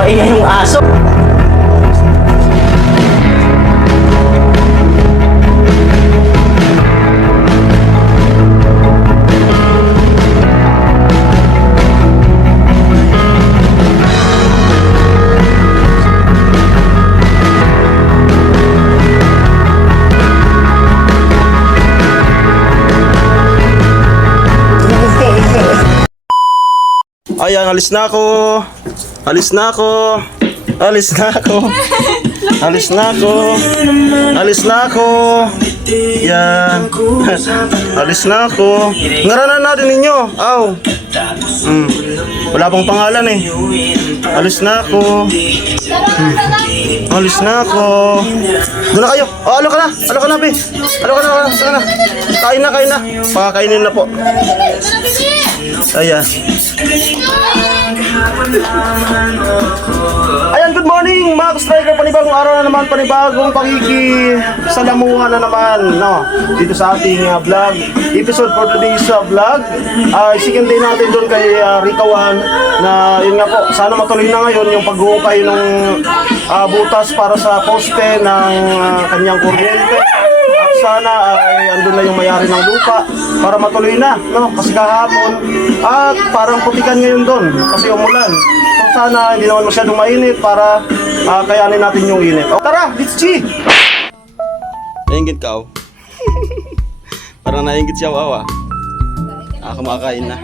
maingay yung aso. Ayan, alis na ako. Alis na ako. Alis na ako. Alis na ako. Alis na ako. Yan. Alis na ako. Ngaranan natin ninyo. Aw. Wala pang pangalan eh. Alis na ako. Alis na ako. Doon na kayo. Oh, alo ka na. Alo ka na, be. Alo ka na. Saka na. Kain na, kain na. Pakakainin na po. Ayan. Ayan, good morning mga ka-striker. Panibagong araw na naman, panibagong pakikisalamuhan na naman, no? Dito sa ating vlog. Episode for today's vlog. Second day natin doon kay Rikawan na yun nga po, sana matuloy na ngayon yung paghuhukay ng butas para sa poste ng kanyang kuryente. At sana ay andun na yung may-ari ng lupa para matuloy na, no? Kasi kahapon at parang putikan ngayon doon kasi umulan. So sana hindi naman masyadong mainit para kayanin natin yung init. O tara, let's see! Nainggit ka, oh. Parang nainggit siya, wawa. Kumakain na.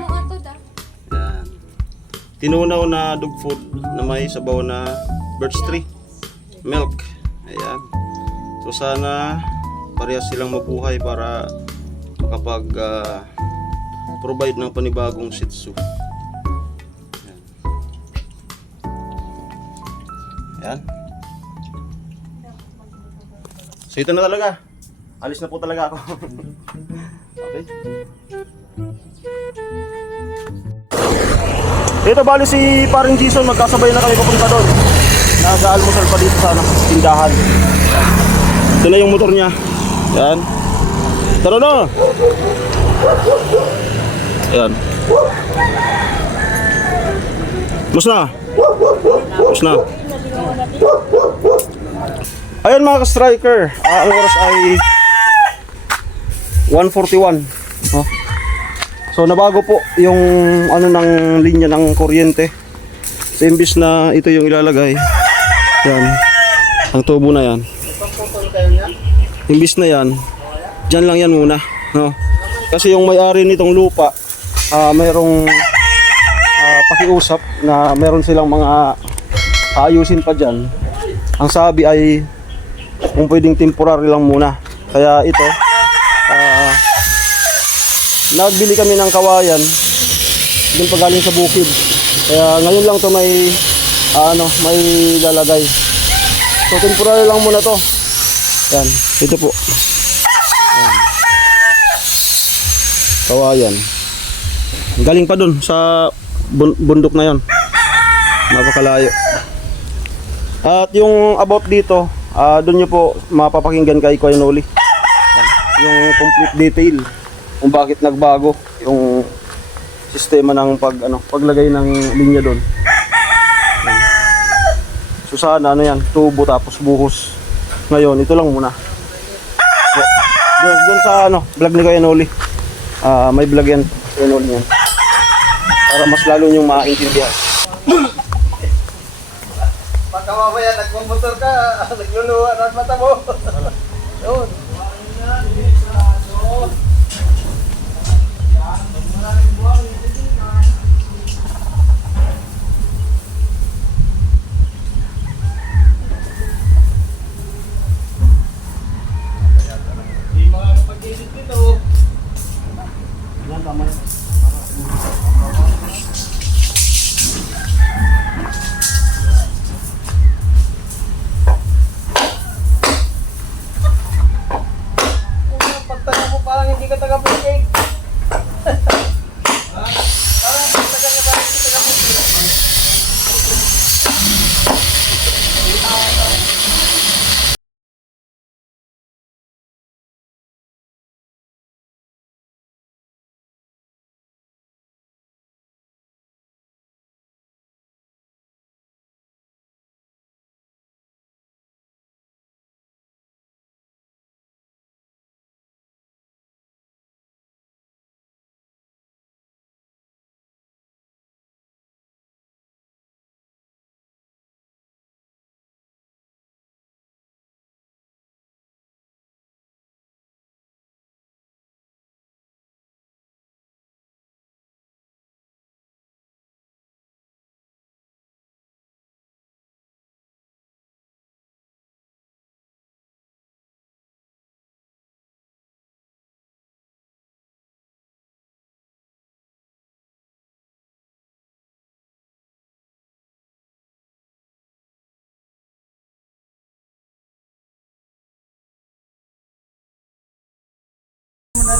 Yan. Tinunaw na dog food na may sabaw na birch tree milk. Ayan. So sana parehas silang mabuhay para makapag provide ng panibagong Shih Tzu. Ayan. Ayan. So ito na talaga. Alis na po talaga ako. Okay. Ito bali si paring Jason, magkasabay na kami papunta doon. Nag-almusal pa dito sa tindahan. Ito na yung motor niya. Yan. Tara na. Yan. Mas na. Mas na. Ayan mga ka-striker, ang oras ay 1:41. Oh. So nabago po yung ano ng linya ng kuryente. So imbis na ito yung ilalagay, yan, ang tubo na yan. Imbis na yan, dyan lang yan muna, no? Kasi yung may-ari nitong lupa, mayroong pakiusap na meron silang mga ayusin pa dyan. Ang sabi ay kung pwedeng temporary lang muna. Kaya ito, nagbili kami ng kawayan doon pa galing sa bukid. Kaya ngayon lang to may may lalagay. So temporary lang muna to. Yan, ito po. Yan. Kawayan. Galing pa doon sa bundok na yon. Napakalayo. At yung about dito, doon nyo po mapapakinggan kay Kuya Noli. Yung complete detail kung bakit nagbago yung sistema ng paglagay ng linya doon. So sana yan, tubo tapos buhos. Ngayon, ito lang muna. Doon sa vlog ni Kuya Noli. May vlog yan, Kuya Noli yan. Para mas lalo nyong maintindihan. Pagka mamaya nagmumotor ka, nagluluwa ang mata mo. Yun. Hindi makakapag-edit dito. Yan, tama yan.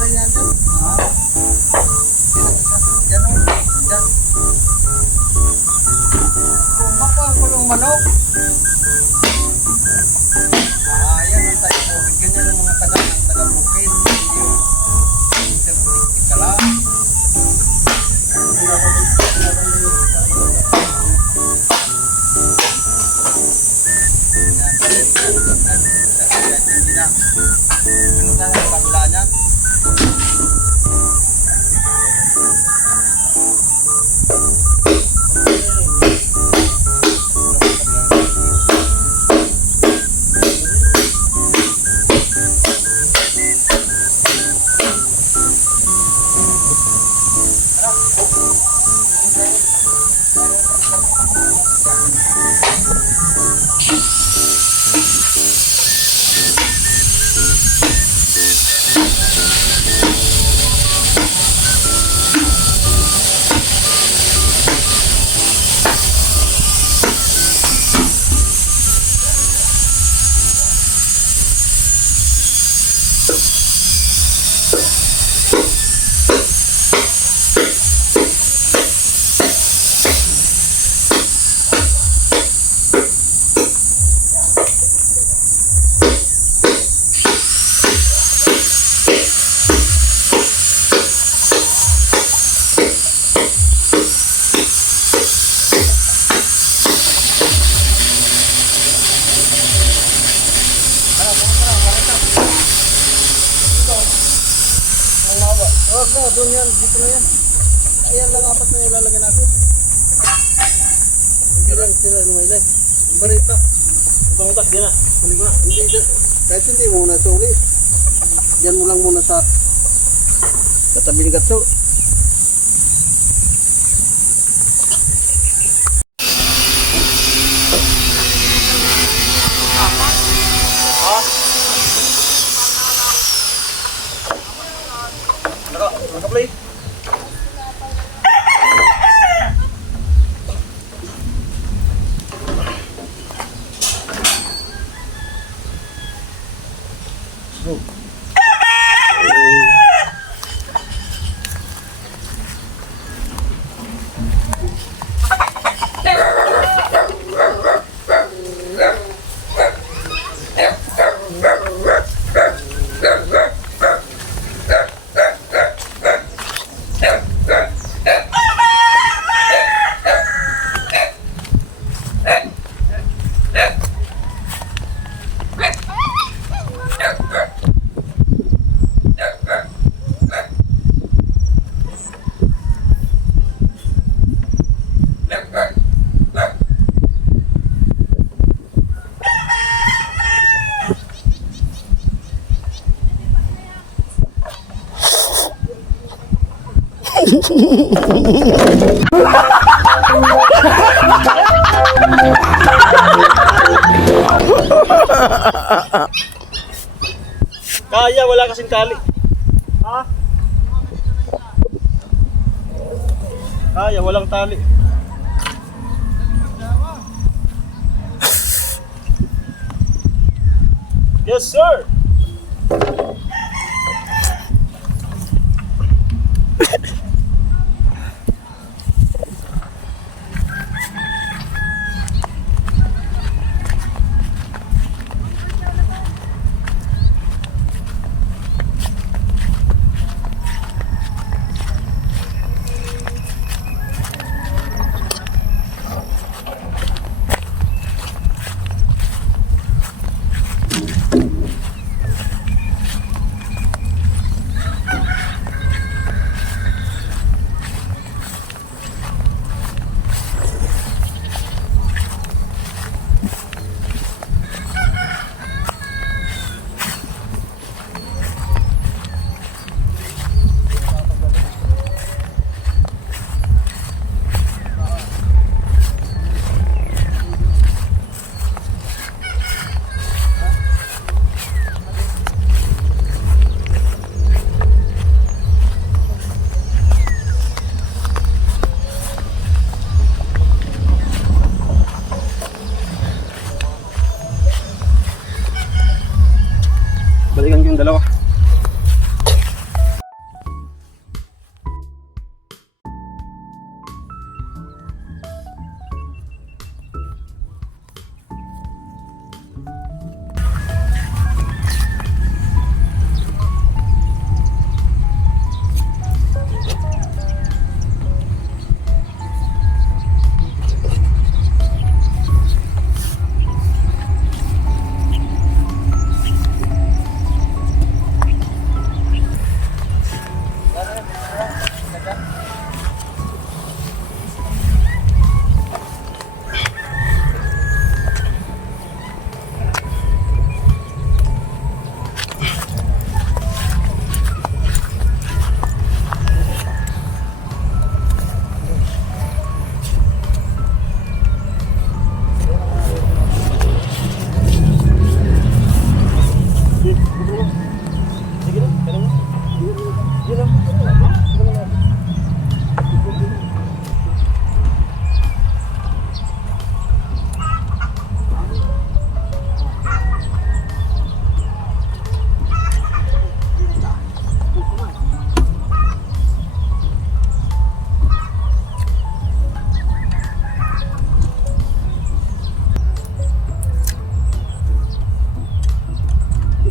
rin yan dyan. Dyan o. Dyan. Kumapa ang kulong manok. Yan ang taga-bukid. Ganyan ang mga taga-bukid. Hindi yung interpretik ka lang. Huwag na, doon yan, dito na yan. Ayan lang, apat na ilalagay natin. Hindi lang sila lumaylay. Barita. Utang-utang, di na. Huli ko na. Hindi, kahit hindi mo muna sa uli. Diyan mo lang muna sa katabi ni Gatso. Naka-play. Kaya, wala kasing tali. Ha? Kaya, walang tali. Yes, sir.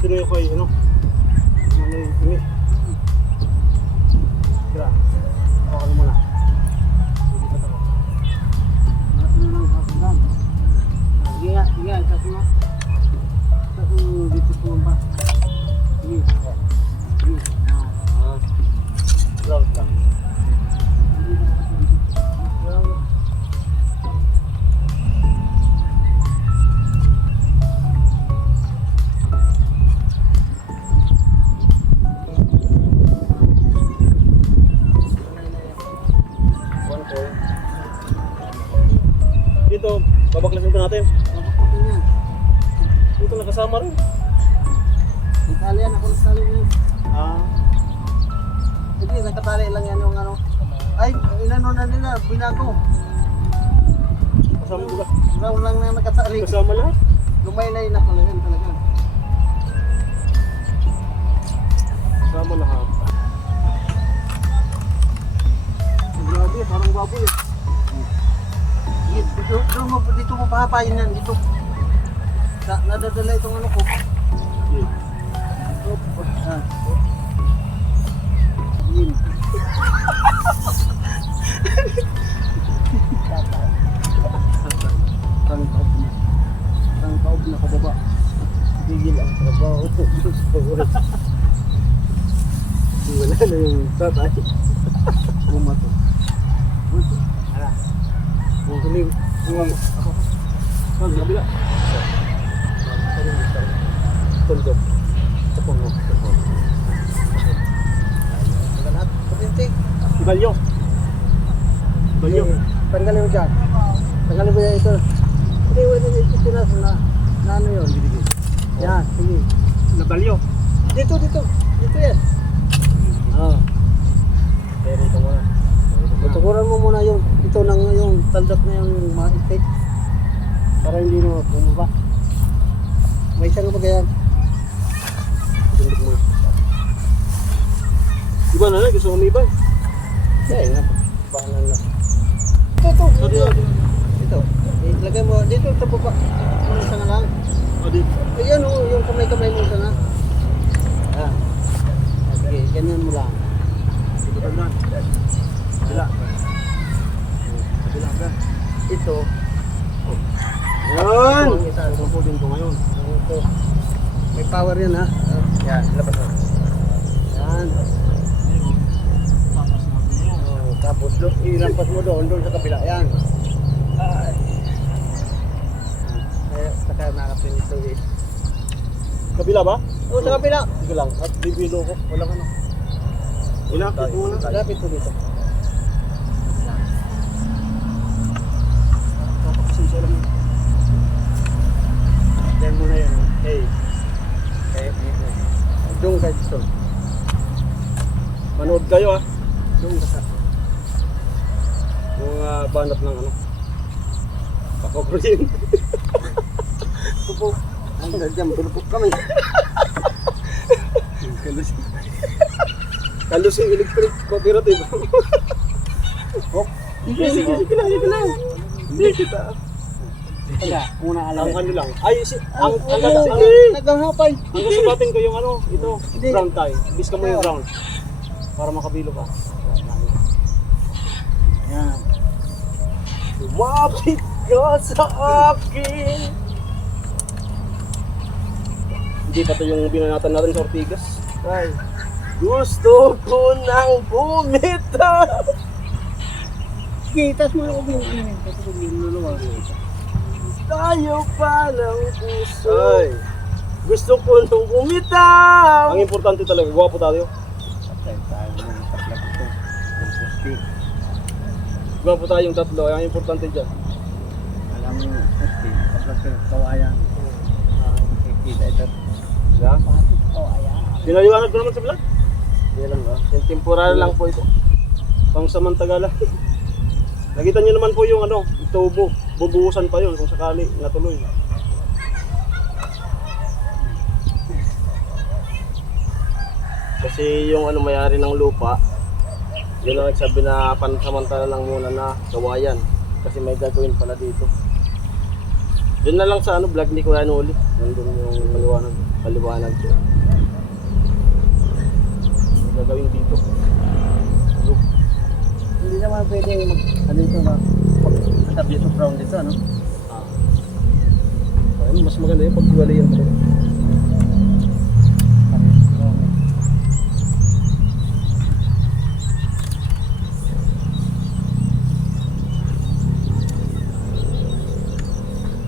tinuloy ko ay ano yung ini. Kira, hawakan mo na. Sige nga, isa ko nga. Isa ko dito po ba? Sige. Sige. Ground lang. Dito, babaklasin ko natin. Bakit yan? Dito nakasama rin. Nagtali yan, ako nagtali yan. Ah, Hindi, nakatali lang yan yung ano. Ay, inano na nila, binago. kasama ko ba? Brown lang na nakatali. Kasama lahat. Lumaylay na pala yan talaga. Kasama lahat. Grabe, parang baboy eh. Dito mo pahapayin yan, dito. Nadadala itong ano ko. Yeah. Yun. Tangkaob na kababa. Tigil ang trabaho. Wala na yung tatay. Bumato. Bumato. Hala. Bumato. Saan? Sa kabila? Tundok. Tapong mo. Lahat. Patintik. Ibalyo. Ibalyo. Tanggalin mo dyan. Tanggalin mo yan ito. Hindi, wala ito tinas na ano yun. Yan, sige. Nabalyo. Dito. Dito yan. Oo. Pero ito muna. Tutukuran mo muna yung ito nang yung taldak na yung ma-effect para hindi na bumaba. May isang ba yan? Tundok muna. Iba na lang, gusto ko umibay. Yan na. Paano na. Ito. Ito. Ilagay mo dito sa baba. Ano isa na lang? O di. Ayan o, yung kamay-kamay mo sana. Ah. Sige, ganyan mo lang. Ito ka na. Kabila. Kabila ka. Ito. Yan! Ang isa. Ito din ko ngayon. Ito. May power yan ha. Yan, labas mo. Yan. Oh, tapos ilampas mo doon sa kabila. Yan. Ay. Kaya saka nakapin ito eh. Kabila ba? Oh, sa kabila. Sige lang. At bibilo ko. Walang ano. Ilapit mo na. Lapit ko dito. Papakasensya lang. Diyan mo na yan. Hey. Doon ka dito. Manood kayo ah. Doon ka sa. Yung banat ng ano. Pakoproyin. Tupok. Ang dadyan, tulupok kami. Kalos yung electric cooperative. Oh. Sige lang. Hindi kita. Teka, muna Ang alam. ano lang. Ay, ang Naghahapay. susukatin ko yung ano, ito, Hindi. brown tie. Bis ka mo yung brown. Para makabilo ka. Yan. Lumapit ka sa akin. Hindi pa to yung binanatan natin sa Ortigas. Ay. Gusto ko nang bumita. Kitas mo yung ano yun. Kasi kung niluluwa. Tayo pa ng puso. Ay. Gusto ko nang bumitaw. Ang importante talaga, gwapo tayo. Patay tayo ng tatlak ito. Ang pusti. Gwapo tayong tatlo, ang importante dyan. Alam mo yung pusti. Tatlak ito. Kawayan. Kikita ito. Diba? Bakit kawayan? Pinaliwanag ko naman sa vlog. Hindi lang ba? Yung temporal lang po ito. Pang samantagala. Nakita nyo naman po yung ano, tubo. Bubuhusan pa yun kung sakali natuloy. Kasi yung ano may-ari ng lupa, yun ang nagsabi na pansamantala lang muna na kawayan. Kasi may gagawin pala dito. Yun na lang sa ano, vlog ni Kuya Noli. Nandun yung paliwanag. Paliwanag ko. Gagawin dito. Look. Hindi naman pwedeng mag, ano ito na, katabi ito brown dito, ano? Ayun, mas maganda yung paghiwalayan talaga.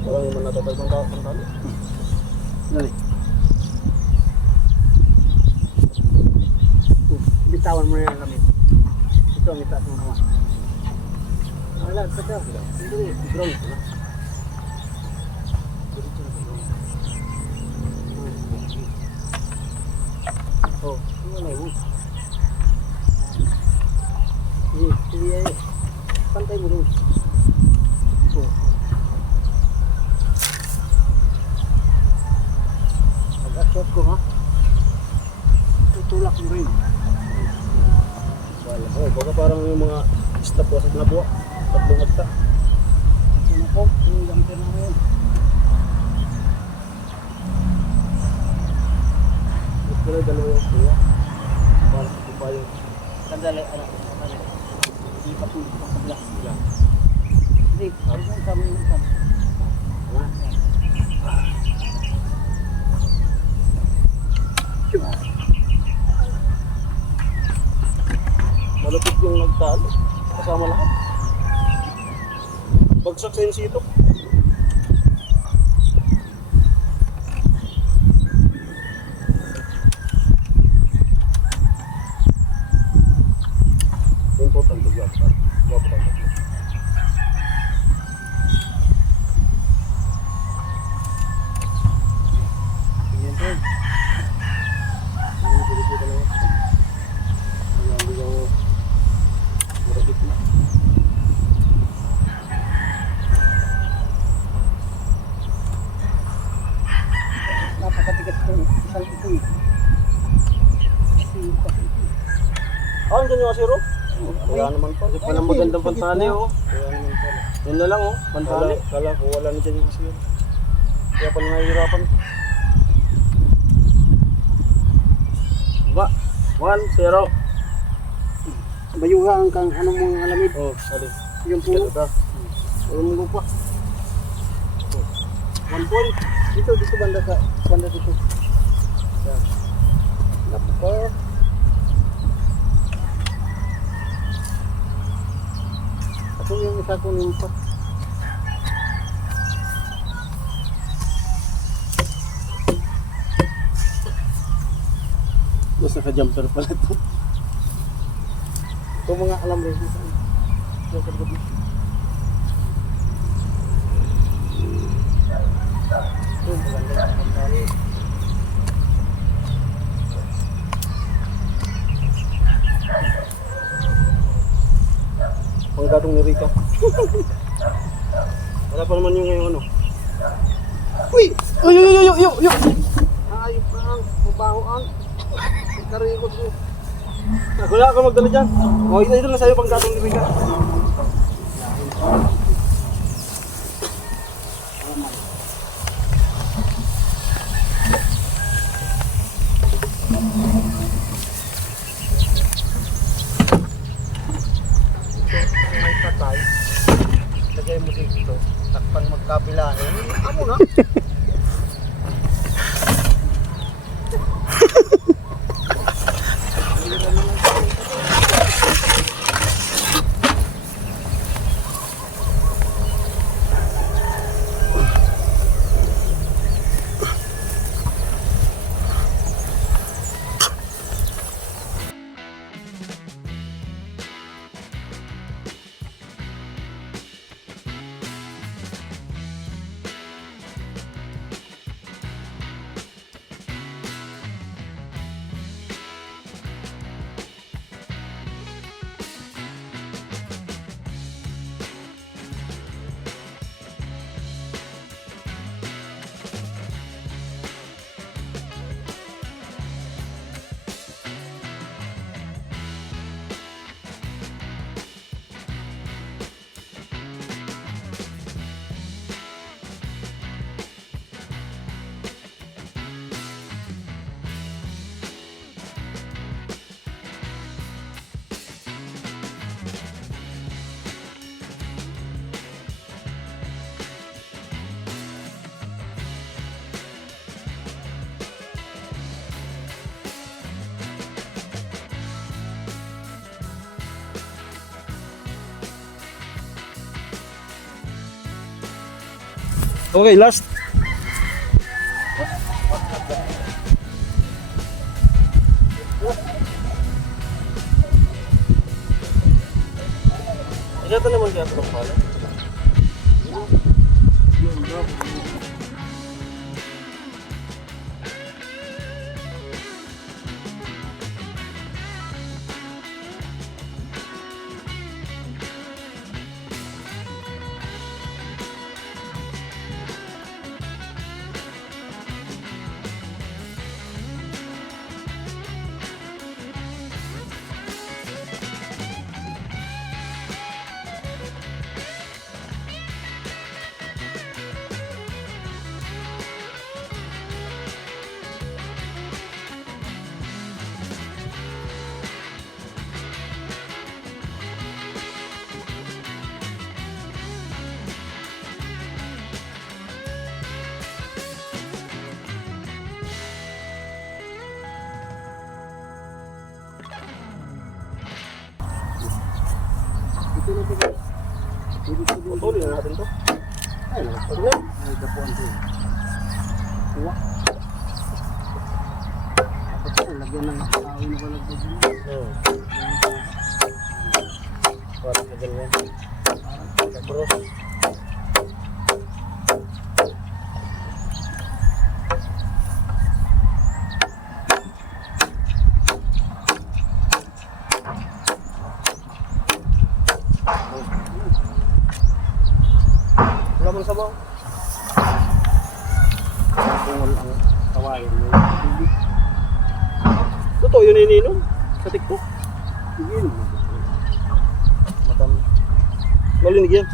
Parang yung manatatag ng tali. Dali. Bitawan mo na yung lamit. Ito ang itaas mo naman. Wala, ito. Hindi, Ground ito na. oh, wala yun. Sige, ay. Pantay mo doon. Oh. Pag-shot ko, ha? Tutulak mo rin. Wala. Oh, baka parang yung mga stop wasag na buwa. Tatlong agta. Ito na po, yung gamper na ngayon. Mas pala dalawa yung buwa. Para sa kumpayo. Sandali, ano? Sandali. Hindi pa po sa kabila. Hindi, ano yung kami yung kami? Malapit yung nagtalo. Kasama lahat. Bagsak sa insito. Important to job. Job lang. Tingnan po. Ang dito na yan. Ang yung marabit na. Napakatigas itong isang ito eh. Kasi kasi ito eh. Ah, andyan yung asiro? Kaya naman pa. Hindi pa lang magandang pantali, oh. Kaya naman pala. Yan na lang, oh. Pantali. Kala ko wala na dyan yung asiro. Kaya pala nahihirapan. Ba? 1-0. Bayuha ang kang anong mga alamid. Oh, sali. Yung puno. Ito. Walang mo pa. 1 point. Dito banda sa banda dito. Yan. Napaka. Ako yung isa ko nung pa. Mas naka-jumper pala ito. Ito mga alam rin sa akin. Yung sa gabi. Ito maganda yung pantali. Panggatong ni Rika. Wala pa naman yung ngayon ano. Uy! Uy! Uy! Uy! Uy! Uy! Ayop na ang mabahoan. Karikot mo. Wala ka magdala dyan. Oh, ito na sa'yo panggatong ni Rika. May patay. Lagay mo dito. Takpan magkabilahin. Amo na. Okay, last. Ito naman kaya ito pala. Patuloy na natin to. Ay, Patuloy. ay, dapuan ko. Kuha. Tapos ito, lagyan ng tao na balagdag yun. Oo. Parang na ganyan. Kabros. Wala mong sabaw. Kung ang kawain mo, tubig. Totoo yun ininom sa TikTok. Sige naman. Matam. Malinig yan.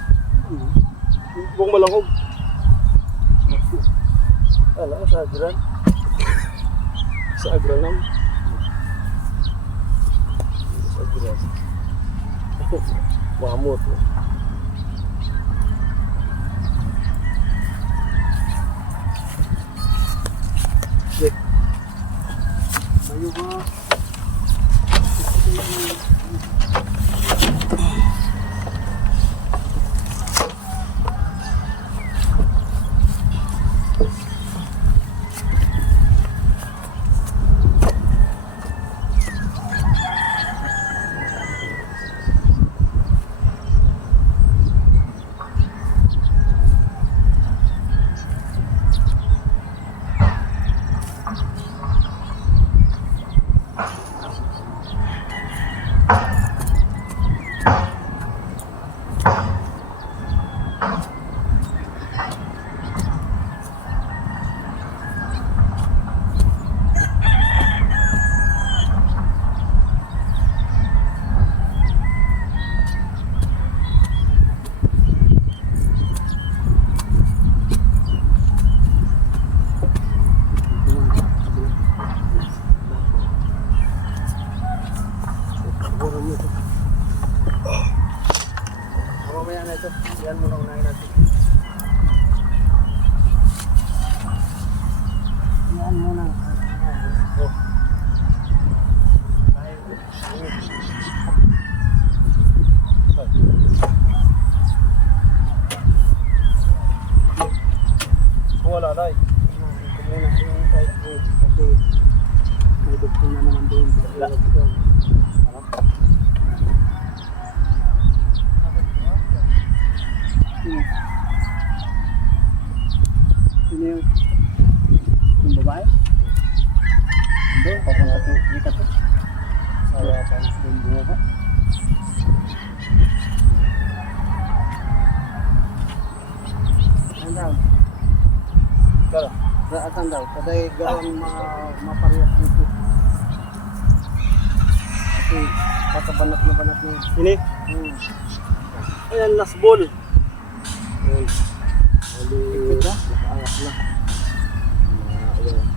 Buong malangkog. Ala, sa agran. Sa agranam. Sa agran. Mamut. Mayo ba? Mamaya na ito. Yan muna unahin natin. Yan muna. Oh. Wala na eh. Muna yung kahit kasi may dugtong na naman doon. Sino yung babae? Hindi, papunta ko dito to. Sa yung bunga. Saan daw? Kala. Saan daw? Kaday gawang maparehas dito. Kasi patabanat na banat na yun. Ini. Ayan, last ball. Ayun. Ipit na? Nakaangat na. Ayun.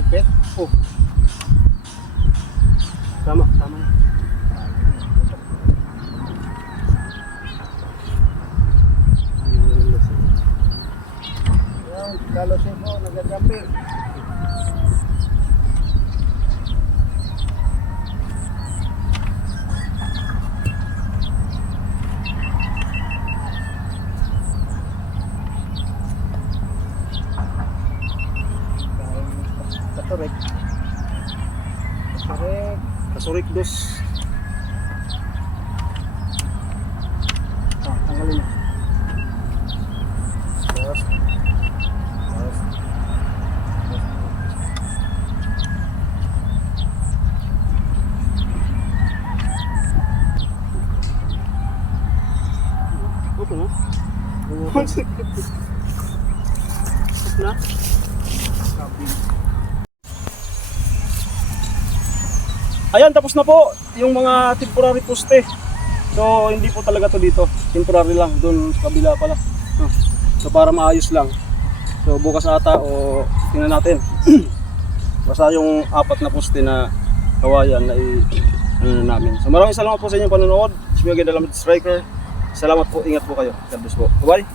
Ipit? Oh. Tama, tama na. Ayun, kalosin ko, nagagampir. Turek. Turek. Kasurik dos. Tanggalin mo. Dos. Dos. Opo na. Opo na. Ayan, tapos na po yung mga temporary poste. So, hindi po talaga to dito. Temporary lang, doon sa kabila pala. So, para maayos lang. So, bukas ata o tingnan natin. Basta yung 4 na poste na kawayan na ano namin. So, maraming salamat po sa inyong panonood. Si Miguel Dalamit Striker. Salamat po, ingat po kayo. God bless po. Bye-bye.